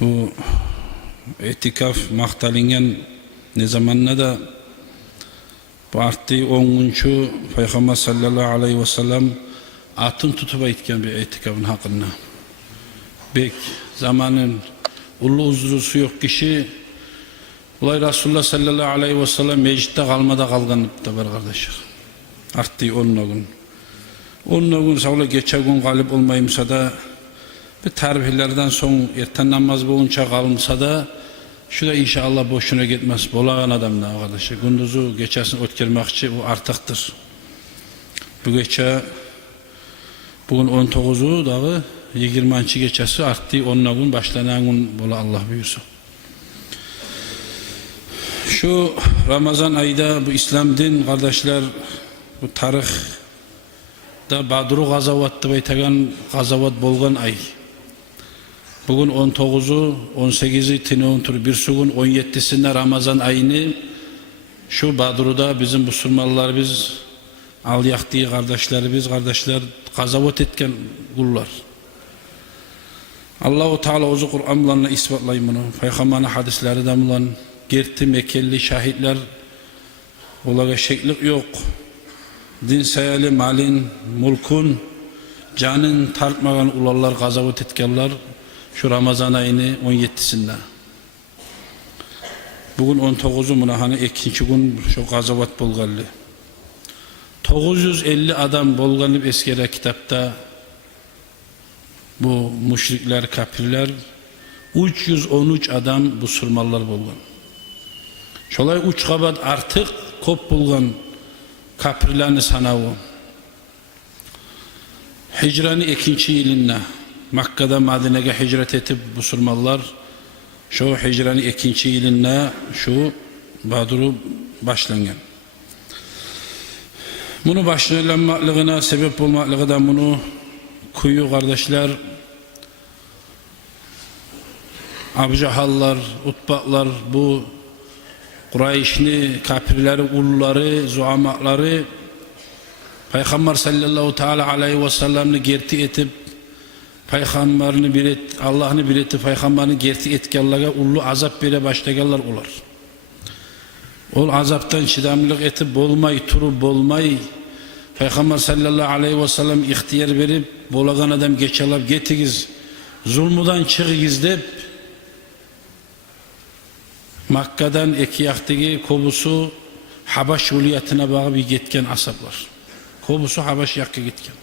Bu etikaf maqtalingan ne zamanla da bu arttığı 10. Peygamber sallallahu aleyhi ve sellem atın tutup aytgan bir etikafın hakkında. Bek zamanın ulu uzrusu yok kişi Ulay Rasulullah sallallahu aleyhi ve sellem meclitte kalmada kalgan da var kardeşler. Arttığı 10 gün. 10 gün sağla geçe gün galip olmayımsa da bir tarbihlerden son erten namaz boyunca kalmışsa da şu da inşallah boşuna gitmez. Bolağan adam da arkadaşlar. Gündüzü geçesini ötkürmekçi o artıktır. Bu geçe bugün 19'u dağı 20. geçesi arttığı 10 gün başlanan gün bola Allah buyursun. Şu Ramazan ayında bu İslam din kardeşler bu tarihda Badru gazavatı baytagan gazavat bolgan ay. Bugün 19'u 18'i tinontur bir sugun 17'sinde Ramazan ayını şu Badru'da bizim Müslümanlar biz al yaktığı kardeşler gazavat etken kullar. Allah-u Teala ozu Kur'an'la ispatlayın bunu. Peygamber'in hadisleri de bulan gerti Mekkelli şahitler olaga şeklik yok. Din sayali malin, mulkun, canın tartmagan ularlar gazavat etkenler şu Ramazan ayını 17'sinde. Bugün 19'u buna hani ikinci gün şu gazavat bolgallı. 950 adam bolganıp eskere kitapta bu müşrikler, kafirler 313 adam bu surmallar bolgan. Şolay 3 kabat artık kop bulgan kafirlerini sanavu. Hicranı 2. yılında Makka'da Madine'ye hicret etip bu surmallar şu Hicranı 2. yılında şu Badru başlangan. Bunu başlanmaklığına sebep olmaklığından bunu kuyu kardeşler Abucahallar, Utbaklar bu Kureyşli kafirleri, uluları, zuamakları Peygamber sallallahu teala aleyhi ve sellem'ni gerti etip Peygamberini bir et, Allah'ını bir etti, Peygamberini gerti etkenlere ulu azap bile başlayanlar olar. O azaptan çidamlık etip bolmay, turup bolmay Peygamber sallallahu aleyhi ve sellem ihtiyar verip bolagan adam geçelap getigiz, zulmudan çıkıgiz deyip Makka'dan iki yaktığı kobusu Habaş uliyatına bağlı bir gitken asaplar. Kobusu Habaş yakka gitken.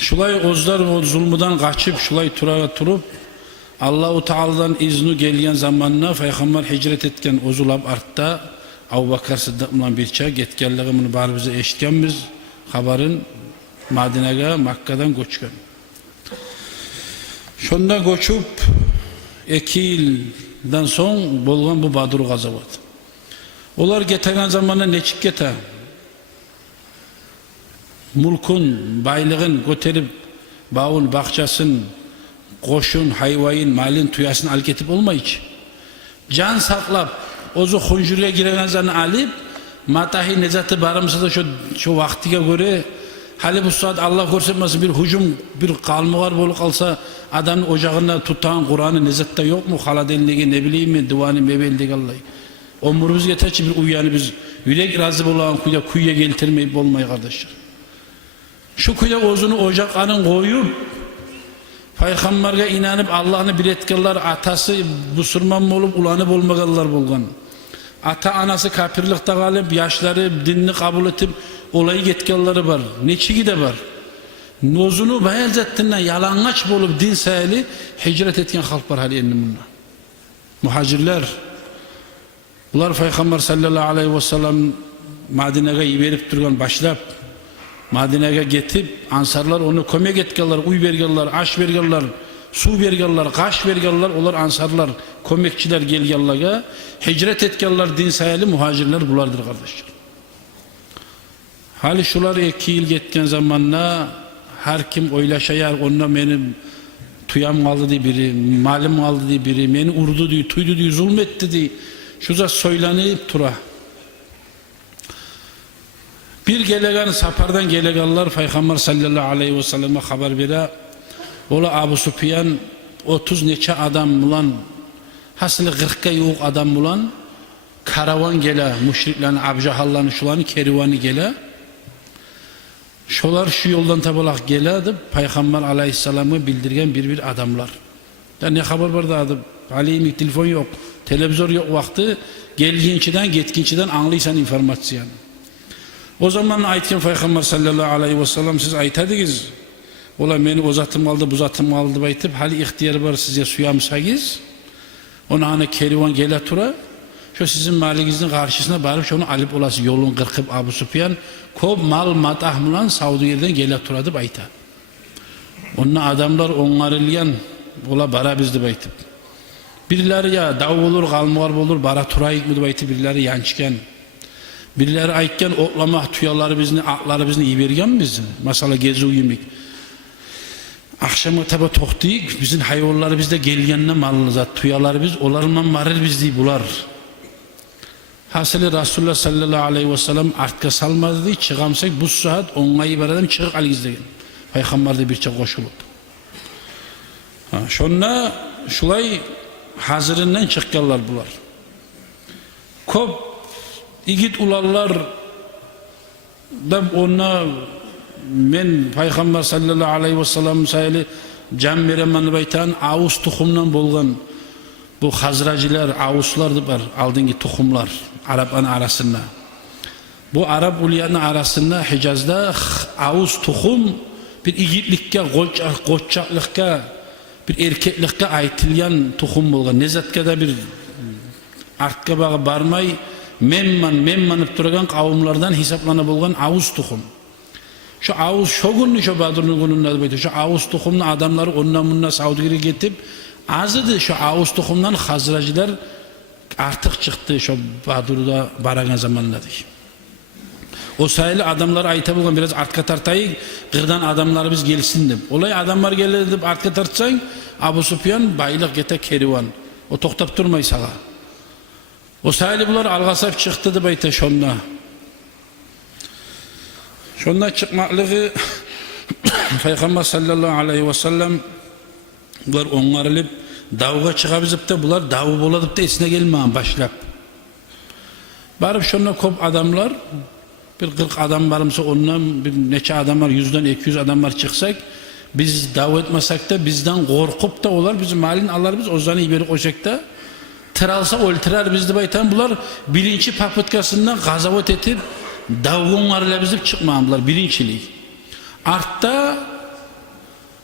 Şulay ozlar o zulmudan kaçıp şulay turup Allah-u Teala'dan izni gelgen zamanına Peygamber hicret etken ozulab artta Abu Bakar Sıddık'la bir çay getkenliği bunu bari bize eşitkenmiz haberin Madine'ye Makka'dan göçken. Şunda göçüp 2 yıldan son bolgan bu Badru gazavat. Olar getegen zamanı neçik gete? Mulkun, baylığın göterip bağın, bahçasın, koşun, hayvayın, malin, tuyasın al ketip olmayıcı. Can saklap, ozu hunjurga giren zanı alıp, matahi nezatı barımsa da şu vaktiga göre hali bu saat Allah görsetmesin bir hücum, bir kalmıgar bolu kalsa adamın ocağında tutan Kur'an'ı nezatta yok mu? Haladelliği ne bileyim mi? Duvanı mebeldik Allah'ı. Omurumuz yeterçi bir uyanı biz yürek razı bolan kuyuya getirmeyip olmayı kardeşler. Şu kuya ozunu ocak anın koyup Peygamber'e inanıp Allah'ını bir etkiler atası busurman olup ulanıp olmagalar bolgan. Ata anası kafirlikte kalıp yaşları dinini kabul etip olayı getkenleri var. Neçigi de var. Nozunu bayezzettiğinden yalangaç bolup din sayılı hicret etken halk var hali enni bununla. Muhacirler bunlar Peygamber sallallahu aleyhi ve sellem Madine'ye verip durgan başlap Madine'ye getip ansarlar onu kömek etkenler, uy vergenler, aş vergenler, su vergenler, kaş vergenler, onlar ansarlar, kömekçiler gelgenlerge hicret etkenler din sayılı muhacirler bulardır kardeşler. Hali şular 2 yıl getken zamanla her kim oylaşayar onunla benim tuyam kaldı diye biri, malim kaldı diye biri, beni urdu diye, tuydu diye, zulmetti diye şuza söylenip tura. Bir gelegan sapardan geleganlar Peygamber sallallahu aleyhi ve selleme haber vere ola Abu Sufyan 30 neçe adam bulan, hasılı 40'a yoğuk adam bulan, karavan gele, müşriklerin, abjahallarını, şuların kervanı gele, şolar şu yoldan tabalak gele, Peygamber aleyhisselamı bildirgen bir adamlar. Ya ne haber var da adı, aleyhimlik telefon yok, televizor yok vakti, gelginçiden, getkinçiden anlıysan informasyon. O zaman aytken Peygamber sallallahu aleyhi ve sellem siz aytadınız, ola beni o zatım aldı, bu zatım aldı baytıp, hali ihtiyarı var size suyamsagiz, ona hani kervan gele tura, şu sizin malikinizin karşısına barıp onu alıp olası yolun kırkıp Abu Sufyan kop mal matah mulan Saudi yerden gele turadı bayta. Onunla adamlar onlarılayan ola bara bizdi baytıp. Birileri ya dav olur, kalmar olur, bara turayık mı baytıp birileri yançken. Birileri ayıkken oklamak tüyaları bizni, atları bizni iyi bergen bizni. Mesela gezi uyumik. Akşama taba toktuyuk, bizim hayvanları bizde gelgenine malınıza, tüyaları biz, olarından varır bizdi bular. Hasılı Resulullah sallallahu aleyhi ve sellem artka salmadı diye çıkamsak bu saat onunla ibaretten çıkık algiz degen. Peygamber'de birçok koşulup. Şonna şulay hazırından çıkkallar bular. Kop igit ularlar da ona men Peygamber sallallahu aleyhi ve sellem sayılı can veremanı baytan Avus tuxumdan bolgan bu Hazraciler, Avuslar var aldıngi tuxumlar Arap'ın arasında. Bu Arap uliyanın arasında Hicaz'da Avus tuxum bir igitlikka, qoççaklıkka, bir erkeklikka aytilyan tuxum bolgan. Nezatka da bir artka bağı barmay memmanıp durgan kavimlerden hesaplanıp bolgan Avus tuxum. Şu Avus şogunlu şu Badr'ın gününde baytı. Şu Avus tuxumlu adamları ondan bundan Saudi'ye getip azıdı şu Avus tuxumdan Hazraciler artık çıktı şu Badr'da baragan zamanladı. O sayılı adamlar ayta bulgan biraz artka tartayı kırdan adamları biz gelsin dip. Olay adamlar gelir dip artka tartsan Abu Sufyan baylık gete kervan. O toktap durmay sağa. O sayılı bular algasap çıktı dip ayta şonna. Şonna çıkmaklığı Peygamber sallallahu aleyhi ve sellem bular onlarılıp davga çıkabızıp da bular davı boladıp da esine gelmeyen başlap. Barıp şonna kop adamlar bir 40 adam varımsa ondan bir neçe adam var 100'den 200 adam var çıksak biz davet etmesek de bizden korkup da olar bizim malin alır biz ozanı iberi koşak da tıralsa oltırar bizdi baytan bular birinci papıtkasından gazavat etip davgonlarla bizip çıkmayanlar birincilik. Artta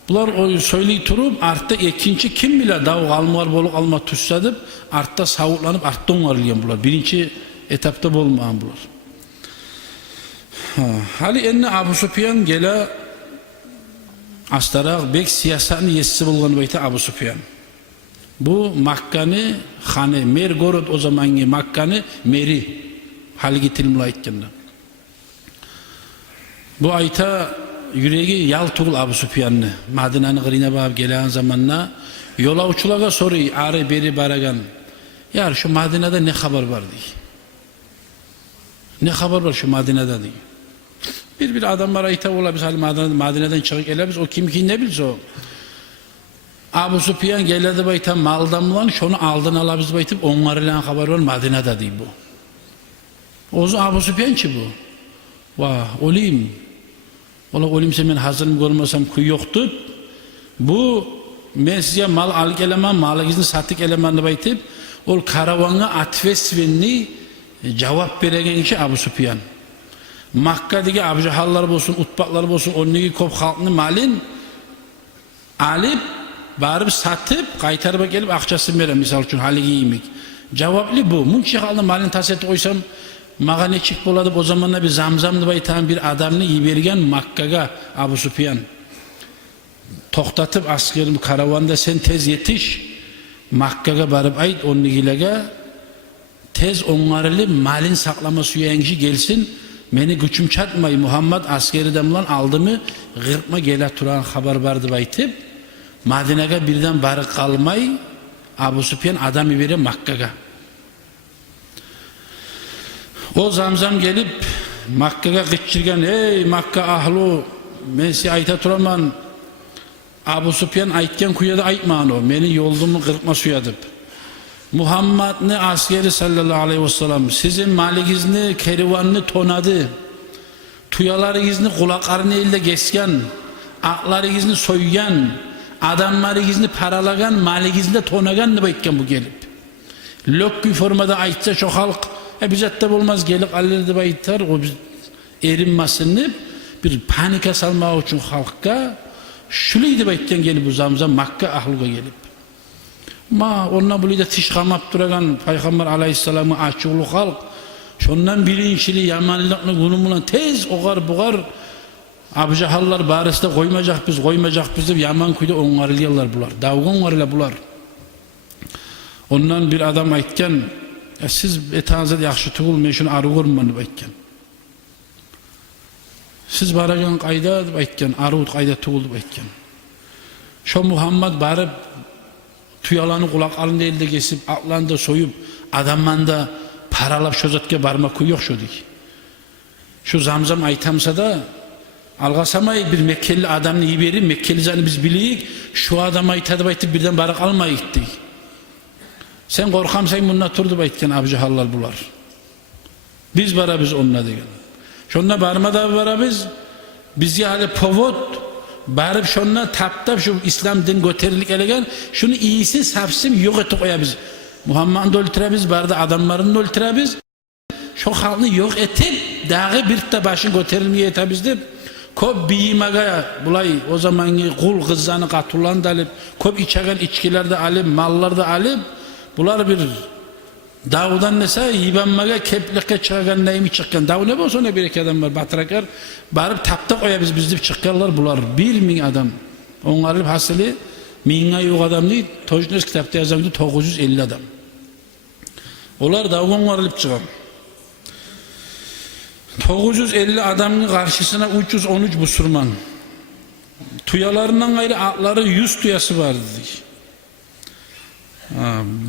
bular o söyleyi turup artta ikinci kim bile dav almar bolup alma tüssadıp artta savutlanıp artta onlarlayan bular birinci etapta bolmayan bular. Hali enne Abu Sufyan gele astarak bek siyasatını yesisi bulgan bayta Abu Sufyan. Bu Makka'nı hanı mer gorod o zamanki Makka'nı meri haligi tilimle aytkanda. Bu ayta yüreği yal tuğul Abu Sufyan'ı Madina'nı gırine bağıp gelen zamanla yola uçulaga soruyor arı beri baragan. Yar şu Madina'da ne haber var diye. Ne haber var şu Madina'da diye. Bir adamlar ayta ola biz hali Madine'den çıkıp ele biz o kim ne bilse o. Abu Sufyan geledi bayta maldamlan şunu aldın ala biz baytıp onlarla haber var Madine'da diye bu. Ozu Abu Sufyan ki bu. Vah olayım. Ola olayımsa ben hazırım görmesem kuy yoktu. Bu ben size mal alık eleman, malagizini sattık elemanını baytıp ol karavana atfesvenni cevap veregen ki Abu Sufyan. Makka'daki abjahallar olsun, utbaklar olsun, onunki kop halkını malin alıp, barıp satıp, kaytarıp gelip akçasını veren misal için haligi yemek. Cevaplı bu. Munçik aldım malin taseti koysam, mağa ne çık boladıp o zamanla bir zamzamdı baytan bir adamını yibergen Makka'ga Abu Sufyan. Toktatıp askerim karavanda sen tez yetiş, Makka'ga barıp ait onunkilega tez onlarıyla malin saklama suyu engi gelsin, beni güçüm çatmay Muhammed askeri demlan aldı mı gırpma gele turan haber vardı baytıp Madine'ga birden barı kalmay Abu Sufyan adamı veri Makka'ga. O zamzam gelip Makka'ga gıççirgen ey Makka ahlu men si ayta turaman Abu Sufyan aytgan kuyada aytmağın o. Meni yoldumu kırpma suya dip. Muhammed'ni askeri sallallahu aleyhi ve sellem sizin maligizni, kerivanını tonadı. Tuyalarınızı kulaklarını elde kesken, aklarınızı soygan, adamlarınızı paralagan, maligizni tonagan ne aytgan bu gelip. Lökkü formada aytsa şu halk, bizatta olmaz gelip alır da aytar, o erinmasını bir panika salmak için halkka, şuluydu aytgan gelip bu zamzam Makka ahluga gelip. Ma onunla buluyda tişkamap duragan Peygamber aleyhisselamı açıqlı halk, şondan bilinçli yamanlıkını günümüyle tez oğar buğar Abu Jahallar barısında koymayacak biz de yaman kuyda ongarılıyorlar bular. Davga ongarıyla bular. Ondan bir adam aytken siz etanızda yaxşı tuğulmayın şunu arı görmeni aytken. Siz baragan qayda aytken, arı qayda tuğuldu aytken. Şu Muhammed barıp tuyalanı kulaklarını elde kesip, aklanda soyup, adammanda paralap şozatga barmak yok şu dik. Şu zamzam aytamsa da algasamay bir Mekkeli adamını iyi verir, Mekkeli zanı biz biliyik, şu adam aytadı aytıp birden barak almayık dik. Sen korkamsayın bununla turdu aytken Abu Jahallar bular. Biz bara biz onunla degen. Şonuna barma da bara biz ya hali povot, barıp şonuna taptap şu İslam din göterilik elegen, şunu iyisi sapsim yok etti koya biz. Muhammed'i öldürebiz, barda adamlarını öldürebiz. Şu halını yok etip, dağı bir de başın göterilmeye etabiz deyip, köp biyimaga bulay o zamanki kul kızlarını katılan da alıp, köp içegen içkiler de alıp, mallar da alıp, bular bir dağdan nese yibanmaga keplikke çıkan neyimi çıkan. Dağı ne bolsa ne bir iki adam var batırakar, barıp tapta koya biz deyip çıkarlar bular. 1000 adam. Onlarıp hasılı, 1000'e yok adam değil, Tojnes kitapta yazan 950 adam. Onlar dağdan varılıp çıkan. 950 adamın karşısına 313 Müslüman. Tuyalarından gayrı atları 100 tuyası vardı.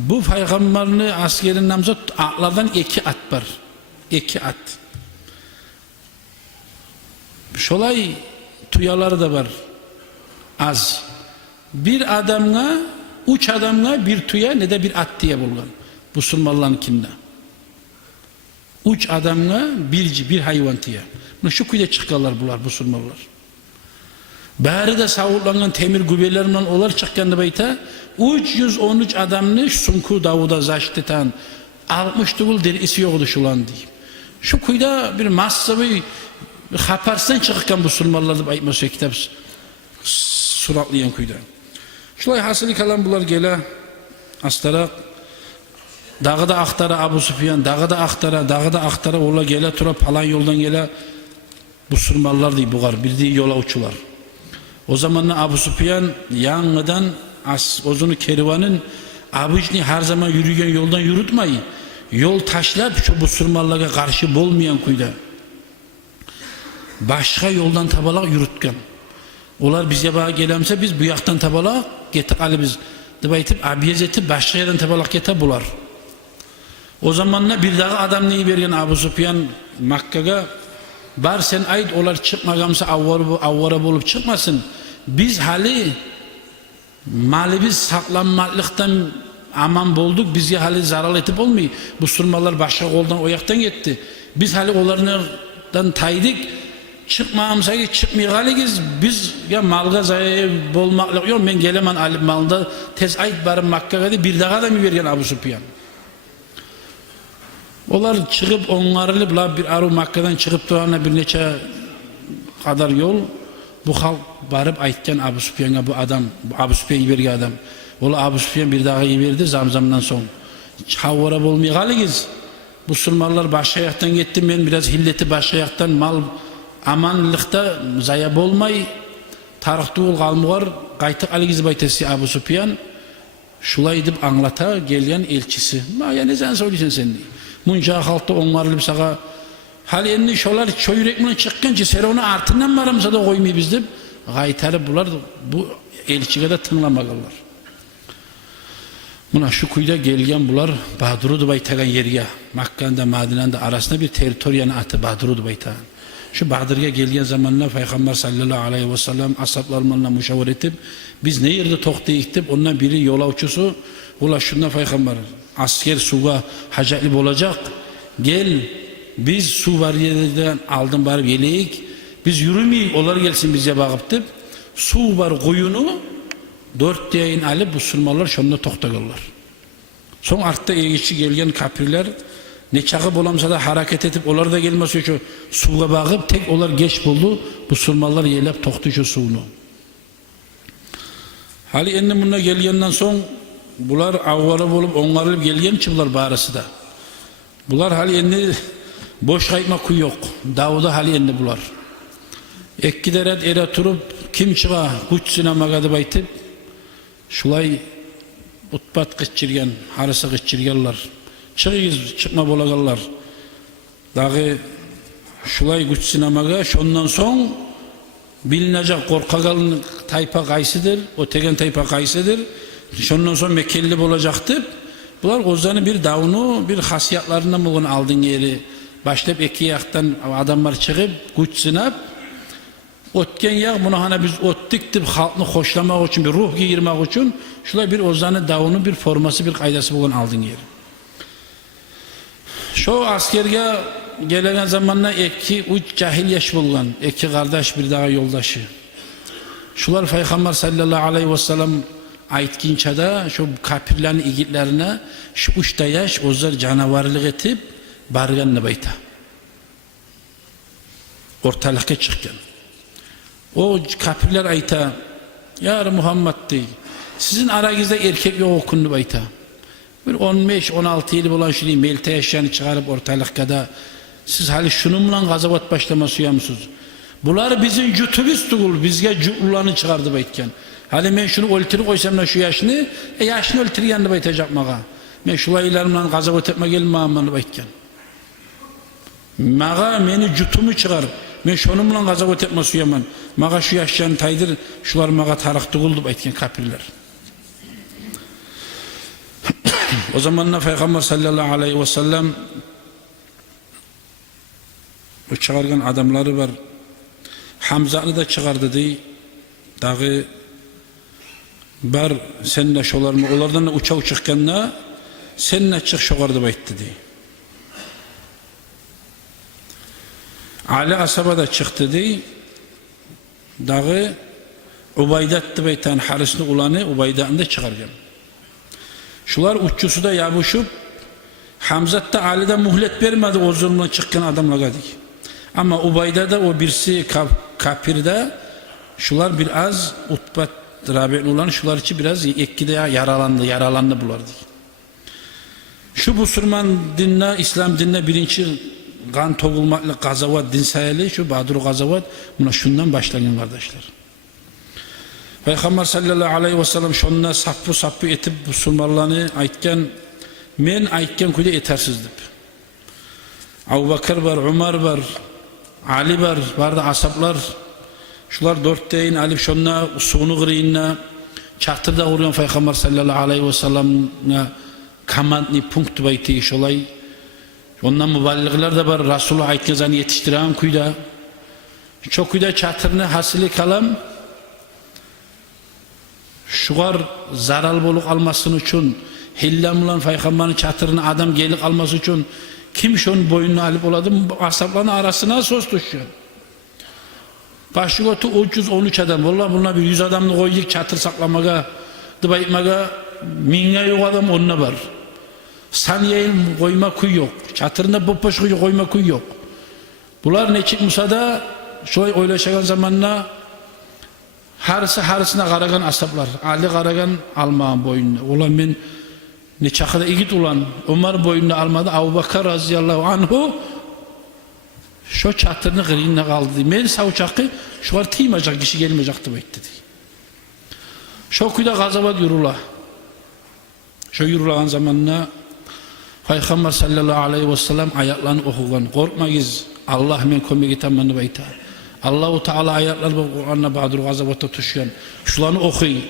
Bu peygamberin askerin namzı atlardan 2 at var. 2 at. Şolay tuyaları da var. Az. Bir adamla, 3 adamla bir tuya ne de bir at diye bulgan. Müslümanlarınkinde. 3 adamla bir hayvan diye. Şu kuyda çıkarlar bular Müslümanlar. Bari de savurlanan temir gübelerinden olar çıkkanda bayta 313 adamını sunku Davuda zaştitan 60 duğul derisi yoktu şulan diyeyim. Şu kuyda bir massavi haparstan çıkırken Müslümanlar da aytması kitap suratlayan kuyda. Şulay hasılı kalan bular gele astara dağda aktara Abu Sufyan, dağda aktara ola gele tura palan yoldan gele Müslümanlar değil buğar bildiği yola uçular. O zamanla Abu Sufyan yanıdan ozunu kervanın abicini her zaman yürüyen yoldan yürütmeyi yol taşlap şu Müslümanlara karşı bolmayan kuyda başka yoldan tabalak yürütken olar bize bağa gelemse biz bu yaktan tabalak getik ali biz debaytip abiyezeti başka yerden tabalak gete bular. O zamanla bir daha adam neyi bergen Abu Sufyan Makka'ga bar sen ait olar çıkmagamsa avvara bolup çıkmasın. Biz hali malimiz saklanmaklıktan aman bulduk. Bizge hali zarar etip olmuyor. Bu surmalar başka koldan oyaktan gitti. Biz hali olarından taydık. Çıkmağımsa çıkmayacağız. Biz ya malga zayıf bolmaklık yok. Ben gelemem alim malda tez ait barım Makka'da bir daha da mı vergen Abu Sufyan? Onlar çıkıp onlarıyla bir arı Makka'dan çıkıp durana bir neçe kadar yol bu halk barıp aytken Abu Sufyan'a bu adam Abu Sufyan vergi adam. Ola Abu Sufyan bir daha verdi zamzamdan son. Havvara bolmayacağız. Müslümanlar başka ayaktan gitti ben biraz hilleti başka ayaktan mal amanlıkta zaya bolmay tarıhtuğul kalmıgar qaytık aligiz baytesi Abu Sufyan şulay edip anlata gelen elçisi. Ya ne sen söyleyeceksin sen diye. Munca halkta onlarılıp sağa hal enni şolar çoyurekmine çıkkınca sen onu artından varımıza da koymayı biz deyip gaytarı bular bu elçiye de tınlamalılar. Buna şu kuyda gelgen bular Badrudu baytagan yerge Makka'nda Madine'de arasında bir teritoriyanı atı Badrudu baytagan. Şu Badır'a gelgen zamanla Peygamber sallallahu aleyhi ve sellem ashablarla müşavir etip biz ne yerde toktayık dep ondan biri yolavçısı ula şunda Peygamber asker suga hacetli olacak gel biz su var yerden aldın barıp geleyik biz yürümeyik onlar gelsin bize bakıp dep su var koyunu 4 yayın alıp Müslümanlar şunda toktadılar. Son artta eğici gelgen kapirler ne çakı bolamsa da hareket edip onlar da gelmesi için suya bakıp tek onlar geç buldu. Müslümanlar yelep toktu şu suyunu. Hali enni bununla gelgenden son bular avvarı bulup onlarılıp gelgen için bular barısı da. Bular hali enni boş kayıtma kuy yok. Davuda hali enni bular. Ekkideret ere turup kim çığa güç sinemaga deb aytıp şulay utbat kıçırgen, harısı kıçırgenler. Çıkıyız çıkma bolagallar. Dağı şulay güç sinemaga şondan son bilinecek korkagalın taypa kaysidir, o tegen taypa kaysidir. Şondan son Mekkelli olacaktır. Bular ozanı bir davunu, bir hasiyatlarından bugün aldın yeri. Başlayıp iki yaktan adamlar çıkıp güç sinap otken yak bunu hani biz ottik dip halkını hoşlamak için bir ruh giyirmek için şulay bir ozanı davunu bir forması bir kaydası bugün aldın yeri. Şu askerge gelen zamanla iki uç cahil yaş bulgan, iki kardeş bir daha yoldaşı. Şular Peygamber sallallahu aleyhi ve sellem aytkinçada şu kapirlerin igitlerine şu uçta yaş ozlar canavarlık etip barganını bayta. Ortalıkta çıkken. O kapirler ayta, ya Muhammed dey, sizin aranızda erkek yok okundu bayta. Bir 15-16 yıl olan şimdi melte eşyanı çıkarıp ortalıkta siz hali şununla gazavat başlaması uyamsınız. Bunlar bizim cütümüz değil, bizge cütlularını çıkardı baytken. Hali ben şunu öltürü koysam da şu yaşını, yaşını öltürü yanında baytacak mağa. Ben şulaylarımla gazavat etme gelme ağamanı baytken. Mağa beni cütümü çıkar, ben şununla gazavat etmesi uyamam. Mağa şu yaşlarını taydır, şular mağa tarık dıgıldı baytken kapirler. O zamanla Peygamber sallallahu aleyhi ve sellem o çıkargan adamları var. Hamza'nı da çıkardı dey. Dağı bar seninle şolarını onlardan da uça uçukkenle seninle çık şokardı bayttı dey. Ali Asaba da çıktı dey. Dağı Ubaydat'tı baytan harisini ulanı Ubaydat'ını da çıkargan. Şular uççusu da yapışıp Hamzat da Ali'den muhlet vermedi o zulmuna çıkan adamla dik. Ama Ubayda'da o birisi kapirde şular biraz Utbat Rabi'nin olan şular için biraz ekkide yaralandı bular dik. Şu Müslüman dinle İslam dinle birinci kan togulmakla gazavat din sayılı şu Badur gazavat buna şundan başlayın kardeşler. Peygamber sallallahu aleyhi ve sellem şonuna sapı etip Müslümanlarını aytken men aytken kuyda yetersizdir. Abu Bakır var, Umar var, Ali var, vardı asaplar. Şular 4 deyin alip şonuna suğunu kırıyınna çaktırda uğrayan Peygamber sallallahu aleyhi ve sellem'ne kamantni punkt bayti şolay. Ondan müballigler de var. Resulullah aytken zani yetiştiren kuyda. Çok kuyda çatırını hasili kalam şuar zaral boluk almasın için hillamlan Peygamber'in çatırını adam gelik alması için kim şunun boynunu alıp oladı asapların arasına söz düşüyor. Başlıkotı 313 adam. Vallahi bunlar bir 100 adamını koyduk çatır saklamaga, dıbaytmaga, minge yok adam onunla var. Saniyeyin koyma kuy yok. Çatırında bopaş koyma kuy yok. Bunlar ne çıkmışsa da şöyle oylaşan zamanla harısına karagan asaplar. Ali karagan almağın boynuna. Ulan ben ne çakıda igit ulan Ömer boynuna almadı. Abu Bakar razıyallahu anhu şu çatırını kırıyınla kaldı. Men sağ çakı şu var tıymayacak kişi gelmeyecekti bekti. Şu kuyda gazavat yürüla. Şu yürülan zamanla Peygamber sallallahu aleyhi ve sellem ayaklarını okugan. Korkmayız. Allah men kömek etamanı bayta. Allah-u Teala ayaklar bu Kur'an'la Badur gazavata tuşuyan. Şularını okuyun.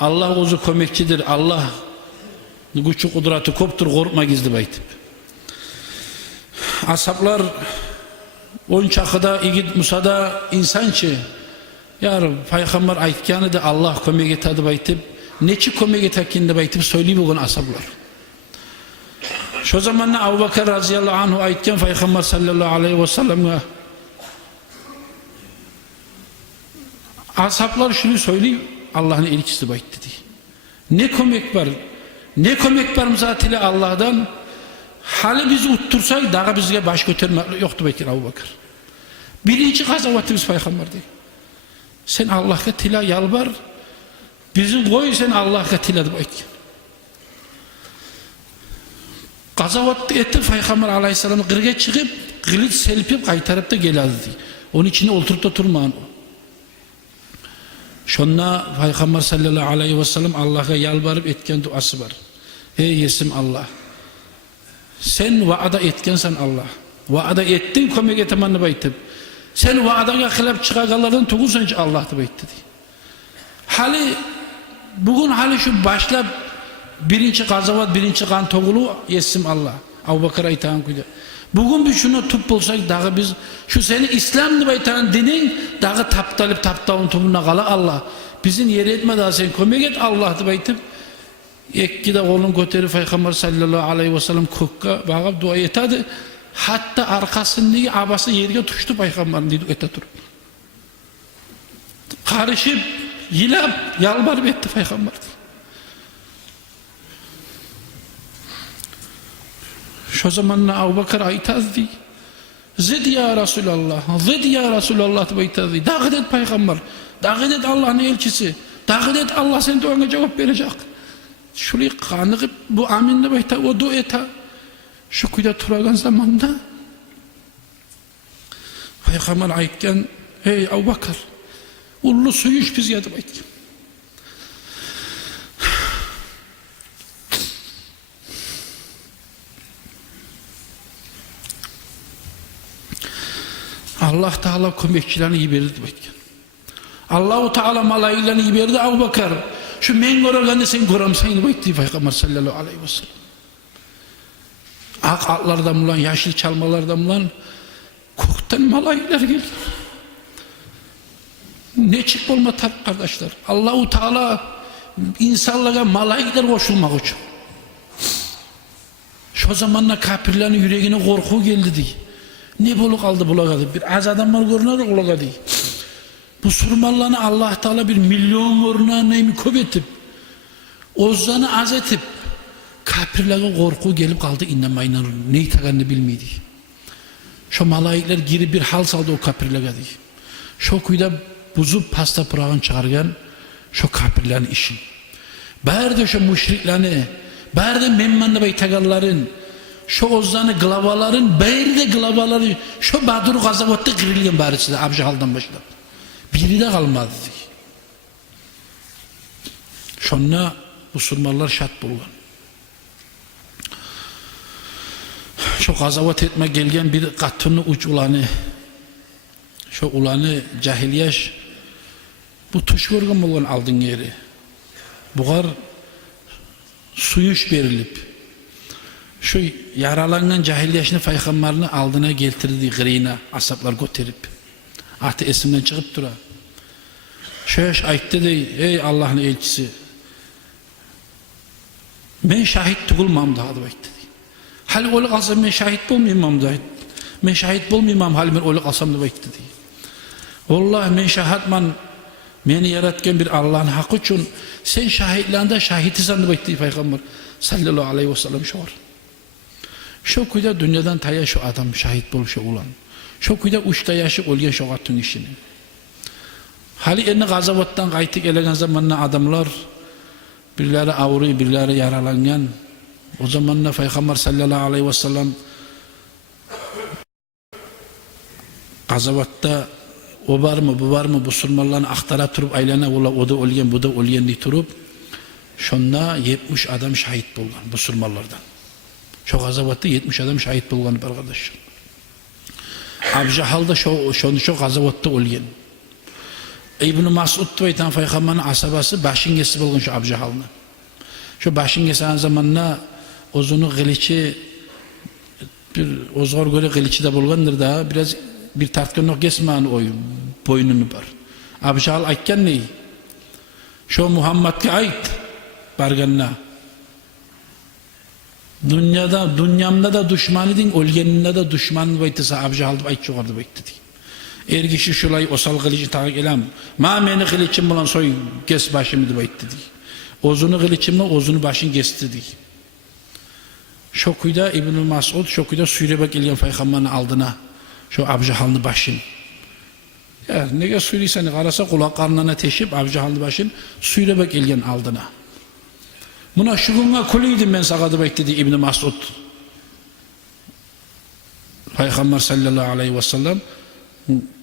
Allah ozu kömekçidir. Allah güçlü kudratı koptur korkma gizli baytip. Asaplar On çakıda igit Musa'da insançı. Yar Peygamber aytkanı da Allah kömek etadi baytıp, neçi kömek etekinde baytıp söyleyip bugün asablar. Şu zamanla Abu Bakr radıyallahu anhu aytkan Peygamber sallallahu aleyhi ve sellem'e ashablar şunu söyleyip Allah'ın elçisi bayttı diye. Ne kömek var? Ne kömek var mızatıyla Allah'dan? Hali bizi uttursak daha bizge baş götürme yoktu Bekir Abu Bakr. Birinci gazavatımız Peygamber diye. Sen Allah'a tila yalvar, bizi koy sen Allah'a tila de bayt. Gazavat etti Peygamber aleyhisselam'ı kırga çıkıp, kılıç selpip kaytarıp da geladi diye. Onun içine oturup da durmağın o. Şonna Peygamber sallallahu aleyhi ve sellem Allah'a yalvarıp etken duası var. Ey yesim Allah. Sen vaada etkensen Allah. Vaada ettin kömek etemanını baytıp. Sen vaadana khilaf çıkagalardan tuğulsan ki Allah'tı bayttı diye. Hali bugün hali şu başlap birinci gazavat, birinci kan toğulu yesim Allah. Abu Bakır aytağın kuydu. Bugün bir şunu tup bulsak dağı biz şu seni İslam'ını baytağın dinin dağı taptalıp taptağın topuna kala Allah. Bizim yeri etme daha sen kömek et Allah'tı baytıp. Ekki de oğlun göteri Peygamber sallallahu aleyhi ve sellem kökka bağıp dua etadi. Hatta arkasındaki abası yerine tuştu Peygamber'in dedi ete durup. Karışıp, yilap, yalvarıp etti Peygamber. Şu zamanla Abu Bakır aytazdı. Zid ya Resulallah, zid ya Resulallah diye aytazdı. Dağıt et Peygamber, dağıt et Allah'ın elçisi, dağıt et Allah senin duana cevap verecek. Şurayı kanıqıp bu aminle bayta o dua eta. Şu kuyda turagan zamanda Peygamber aytken hey Abu Bakır ullu suyu iç biz yadıp aytken Allah Teala kömekçilerini yiberdi aytken Allah-u Teala malayiklerini yiberdi Abu Bakır şu men görürgende sen göremsen aytdı Peygamber sallallahu aleyhi ve sellem. Ak atlardan bulan, yaşlı çalmalardan bulan koktan malayikler geldi. Ne çık olma kardeşler. Allah-u Teala insanlara malayikler koşulmak için. Şu zamanla kafirlerin yüreğine korku geldi diye. Ne bulu kaldı bulagadı. Bir az adamlar görünür bulagadı. Bu surmallarını Allah Teala bir milyon görünür neymi köpetip ozdanı az etip kafirlere korku gelip kaldı inanmayın neyi takanını bilmiydi. Şu malayikler geri bir hal saldı o kafirlere diye. Şu kuyda buzu pasta pırağın çağırgan şu kafirlerin işi. Berde şu müşriklerini, berde memmanlı beytagalların, şu ozdanı glavaların, berde glavaları, şu Badur Gazavatta girilgen bari size Abjahal'dan başlayıp. Biri de kalmadı diye. Şonna Müslümanlar şart bulgan. Şu gazavat etme gelgen bir katını uç ulanı, şu ulanı cahiliyeş, bu tuş görgün bulgan aldın yeri. Buğar suyuş verilip, şu yaralanan cahiliyeşini Peygamberini aldığına getirdi gırina, asaplar götürüp, artı esimden çıkıp dura. Şöyle ayıttı de, ey Allah'ın elçisi, ben şahit tutulmam daha da ayıttı. Hali öyle kalsam ben şahit bulmayamam da. Ben şahit bulmayamam hali ben öyle kalsam da ayıttı diye. Vallahi ben şahitman, beni yaratken bir Allah'ın hakkı için sen şahitlerinde şahitisan da ayıttı Peygamber sallallahu aleyhi ve sellem şu var. Şu kuyda dünyadan taya şu adam şahit bol şu ulan. Şu kuyda uçta yaşı olgen şu atın işini. Hali eline gazavattan kaytık elegen zamanla adamlar birileri ağrıyor, birileri yaralangan. O zamanla Peygamber sallallahu aleyhi ve sellem gazavatta o var mı bu var mı bu Müslümanların aktara turup aylana o da olgen bu da olgen diye turup şonda 70 adam şahit bulgan Müslümanlardan. Şu gazavatta 70 adam şahit bulgan arkadaş. Abjahal'da şu gazavatta olgen. İbn-i Mas'ud aytan Peygamber'in asabası başingesi bulgan şu Abjahal'ını. Şu başingesi aynı zamanla ozunu gılıçı bir ozgor göre gılıçı da bulgandır da biraz bir tartqınlıq kesman oy boynunu bar. Abu Jahal aytgan ne? Şu Muhammed'e ait barganna. Dünyamda da düşman edin, ölgeninde de düşman baytısa Abu Jahal ayt çoğardı baytdı. Er kişi şulay osal kılıcı tağı gelam. Ma meni kılıçım bulan soy kes başımı da baytdı. Ozunu kılıçımla ozunu başın kesti. Şokuyda İbn-i Mas'ud şokuyda süyrebe gelgen Peygamber'in aldına. Şu Abu Jahal'ın başın. Ya nege süyreysen karasa kulak karnına teşip Abu Jahal'ın başın süyrebe gelgen aldına. Buna şugunga kuliydim ben sakadı bekledi İbn-i Mas'ud. Peygamber sallallahu aleyhi ve sellem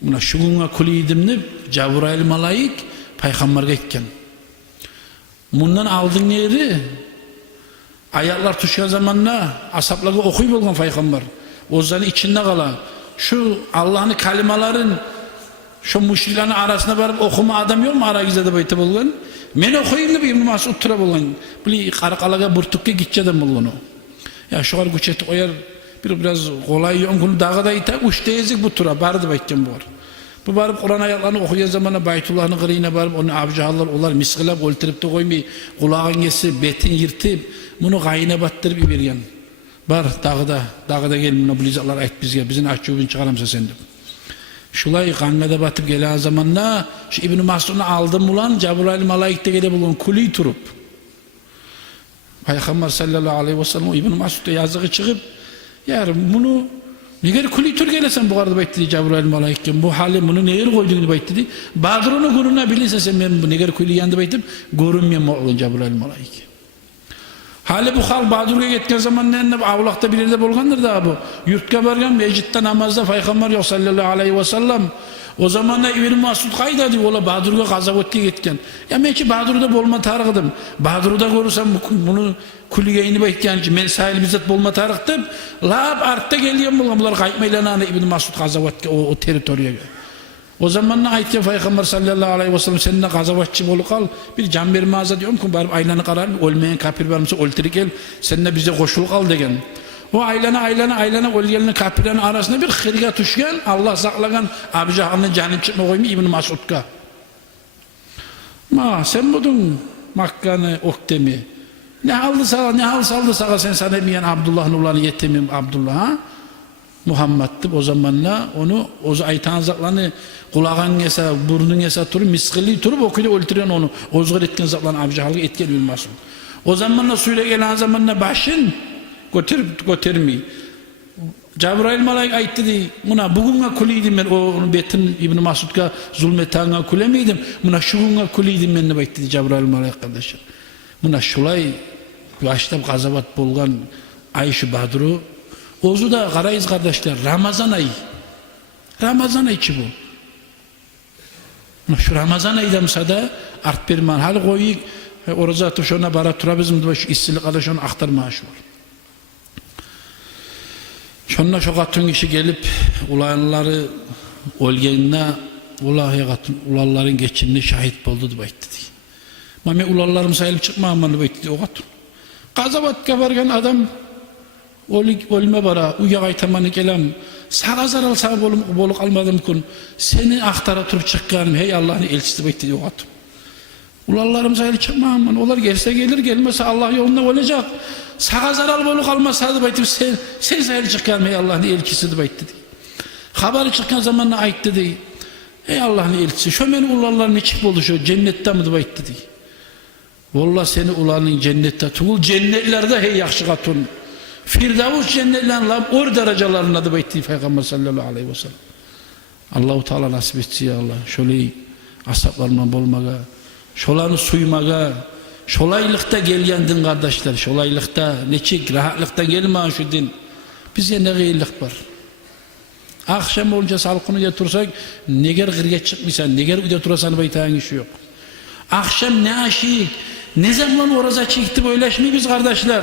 buna şugunga kuliydim ne Cebrail malayik Peygamber'e gitken. Bundan aldığın yeri ayaklar tuşkan zamanla asapları okuyup olgan Peygamber. O zaman içinde kalan şu Allah'ın kalimaların şu müşriklerin arasında varıp okuma adam yok mu ara gizede baytı bulgan? Men okuyayım da İbn-i Mas'ud tura bulgan. Bili karakalaga burtukka gitçeden bulgan o. Ya şu kadar güçeti oyar biraz kolay yonkunu dağı da ita uçteyezik bu tura bardı baytken bu var. Bu barıp Kur'an ayaklarını okuyan zamanda Baytullah'ın kırıyına barıp onu Abu Jahallar onlar miskilap öldürüp de koymay kulağın yesi betin yırtıp bunu gayine battırıp ibergen. Bar dağda gel bunu bilizaklar ait bizge bizim açıbını çıkaramsa sendim. Şulay kanmada batıp gelen zamanla şu İbn-i Mas'ud'u aldım ulan Cebrail malayikte gele bulan kuli turup. Peygamber sallallahu aleyhi ve sellem İbn-i Mas'ud'da yazığı çıkıp yar bunu neger kuli tur gelesen bu kadar baytdi Cebrail malayikken bu hali bunu neger koyduğunu baytdi. Badrunu guruna bilirse sen ben bu neger kuli yandı baytım görünmeyen olan Cebrail malayik. Hali bu hal Badur'a gitken zaman ne avlakta bir yerde bolgandır da bu. Yurtka bargan meclitte namazda Peygamber yok sallallahu aleyhi ve sellem. O zaman da İbn-i Mas'ud kaydadı ola Badur'a gazavotga gitken. Ya men ki Badur'da bolma tarıqdım. Badur'da görürsem bunu kuligeyini baytgan ki men sahil bizzat bolma tarıqdım. Lab artda gelgen bolgan bular qaytmaylanani İbn-i Mas'ud gazavotga o territoriyaga. O zamanla aytken Peygamber sallallahu aleyhi ve sellem seninle gazavatçı bolup kal bir can vermezse diyorum ki barıp aylanı karar ölmeyen kapir varmışsa öldürü gel seninle bize koşul kal degen. O aylana ölgenin kapirlerin arasında bir hırga tuşken Allah saklagan Abu Jahal'ın canını çıkma koymuyor İbn-i Mas'ud'a. Ma sen budun Makka'nı oktemi. Ne hal saldı sağa sen sanemayan Abdullah'ın ulanı yetimim Abdullah ha? Muhammed'di o zamanla onu o aytan zaklanı kulağın yesa burnun yesa turup miskili turup okuyla öldüren onu ozgur etken zaklanı Abu Jahal'ı etken bilmezsin. O zamanla suyla gelen zamanla başın götürmeyi. Cebrail malayik ayıttı diye buna bugünga kuliydim ben onu betin İbn-i Mas'ud'a zulmetanga kulemiydim buna şugunga kuliydim ben ne bayıttı Cebrail malayik kardeşler. Buna şulay baştab gazavat bolgan Ayşe Badru ozu da karayız kardeşler Ramazan ayı. Ramazan ayı bu. Şu Ramazan ayıdamsa da art berman hal koyuyuk orada atıp şuna bara turabizm da şu issilik ala şunu aktarma şu var. Şunla şu katın kişi gelip ulanları ölgenine ulanların geçimine şahit boldu da bayıttı diye. Mami ulanlarım sayılıp çıkma amanı bayıttı diye o katın. Gazavatga vargan adam ölme bara uya aytamanı gelem sağa zaral sağa boluk almadım kun seni aktara turup çıkkanım hey Allah'ın elçisi bekliyor diye o katın. Ulanlarım sayılıp çıkma aman onlar gelse gelir gelmese Allah yolunda olacak. Sağa zarar boluk almasa da baytım sen sayılıp çıkkanım hey Allah'ın elçisi de bayttı diye. Haberi çıkan zamanla ayttı diye. Ey Allah'ın elçisi şu meni ulanların içip oldu şu cennette mi de bayttı diye. Vallahi seni ulanın cennette tuğul cennetlerde hey yakşı katun. Firdavus cennetlerin or derecelerine de bayttı Peygamber sallallahu aleyhi ve sellem. Allah-u Teala nasip etsin ya Allah. Şöyle asaplarından bolmaga, şolanı suymaga, şolaylıkta gelgendin kardeşler, şolaylıkta, neçik, rahatlıkta gelme şu din. Bize ne gayırlık var. Akşam olunca salkını yatursak, neger gırge çıkmışsan, neger uda turasan baytağın işi yok. Akşam ne aşık, ne zaman oraza çıktı böyleşmeyi biz kardeşler.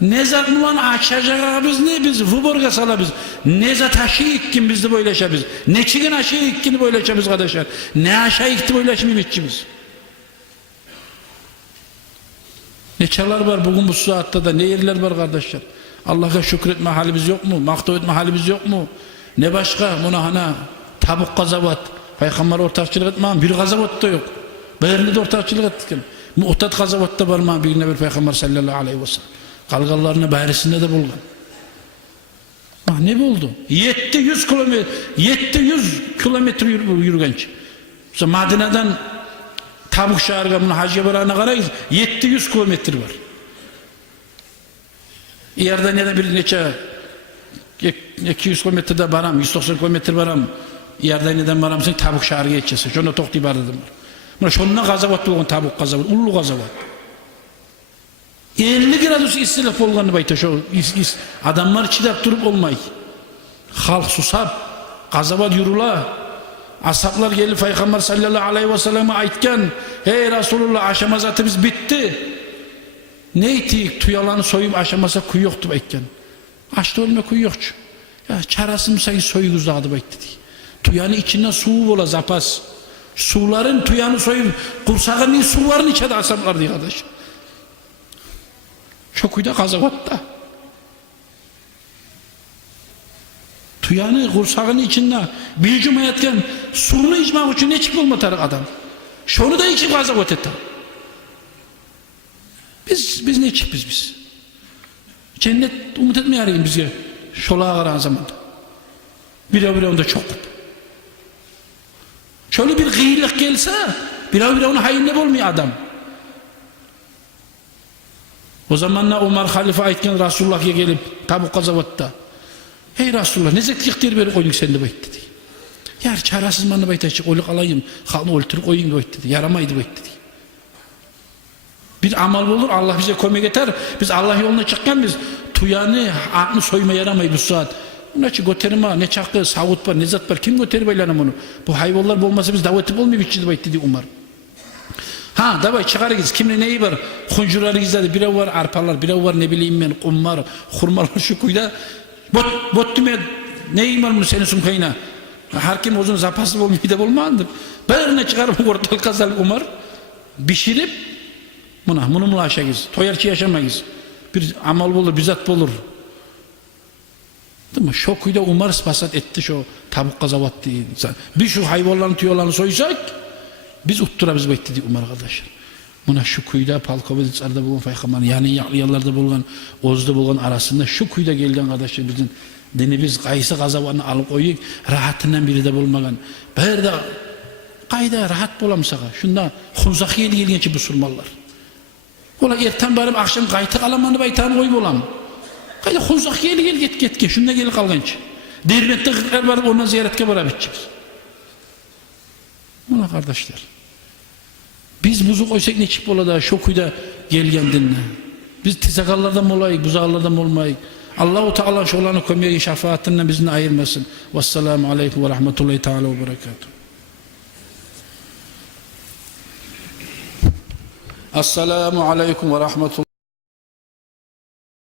Ne zaman açacak biz ne biz vuborga sala biz. Ne za taşıyık kim biz de böyleşe biz. Ne çiğin aşıyık kim böyleşe biz kardeşler. Ne aşayık de böyleşmeyi bitçimiz. Ne çalar var bugün bu saatte da ne yerler var kardeşler. Allah'a şükretme halimiz yok mu? Maktu etme halimiz yok mu? ne başka buna hana Tabuk gazavat Peygamber ortakçılık etmem bir gazavat da yok. Bärini de ortakçılık ettikin. Muhtat gazavat da barma birine bir Peygamber sallallahu aleyhi ve sellem. Kalgallarına bärisinde de bulgan. Ne oldu? 700 kilometre yürügenç. Madine'den Tabuk şehirge bunu hacıya barağına karayız. 700 kilometre var. Yerden ya da bir neçe 200 kilometrede baram, 190 kilometre baram. Yerden neden baram sen Tabuk şehirge geçeceksin. Şunu tokti bardım. Buna şundan gazavat olgan Tabuk gazavat, ullu gazavat. 50 gradus istilaf olganı bayta şu adamlar çidap durup olmay. Halk susap, gazavat yurula. Ashablar gelip Peygamber sallallahu aleyhi ve sellem'e aytken, hey Resulullah aşamazatımız bitti. Neytik tuyalanı soyup aşamasa kuyu yoktu aytken. Açtı olma kuyu yokçu. Ya çarasını sayı soyu uzadı bayt dedi. Tuyanın içinden su ola zapas. Suların tuyanı soyup kursağının suların içinde ashablar diye kardeş. Çok kuyuda gazavatta. Tuyanı kursağının içinde bir cuma yatken suyunu içmek için ne çıkıp olmatar adam. Şunu da içip gazavat etti. Biz ne çık biz? Cennet umut etmeyelim bize şolağa karan zamanda. Bir onda çok. Şöyle bir gıylık gelse bir onu hayırlı olmuyor adam. O zamanla Umar Halife aytken Resulullah'a gelip Tabuk gazavatta. Hey Resulullah ne zektiktir beri koyun sen de bayt dedi. Yar çarasız bana bayt açık oluk alayım. Halını öldürüp koyun bayt dedi. Yaramaydı bayt dedi. Bir amal olur Allah bize kömek eder. Biz Allah yoluna çıkken biz tuyanı aklını soyma yaramayı bu saat. Bunun için göterime ne çakı savut var ne zat var kim göterip aylanım onu. Bu hayvanlar olmasa biz davetip olmuyor bütçede bayt dedi Umar. Ha davay çıkarırız kimle neyi var huncurları gizledi bire var arpalar bire var ne bileyim ben kummar hurmalar şu kuyda bot düme neyim var bunu senin sunkayına her kim uzun zapaslı olmuyor da olmayandır birine çıkarıp ortalık kazalık Umar pişirip bunu mulaşayız toyarçı yaşamayız bir amal olur bir zat olur değil mi? Şu kuyda Umar spasat etti şu Tabuk gazavat diye bir şu hayvanların tüyolarını soysak biz utturabız bayt dedi Umar arkadaşlar. Buna şu kuyda Palkovitsar'da bulgan Peygamber'in yani Yakliyarlarda bulgan Oz'da bulgan arasında şu kuyda gelgen arkadaşlar bizim dinimiz kayısı gazavatını alıp koyuyuk rahatından biri de bulmagan. Bir de kayda rahat bulamsağa şunda Hunzak yeli gelgençi bu surmallar. Ola erten barıp akşam kaytık alamanı baytağını koyup olam. Kayda Hunzak yeli get şunda gelip kalgançı. Derbette kırklar barıp ondan ziyaretke bara biteceğiz. Buna kardeşler. Biz buzu koysak ne çıkıp ola da şu kuyda gelgen dinle. Biz tizakallardan olayık, buzağlardan olmayık. Allah-u Teala şoğlanı kömeği şefaatinden bizini ayırmasın. Vesselamu aleyküm ve rahmetullahi teala ve berekatuhu. Esselamu aleyküm ve rahmetullahi.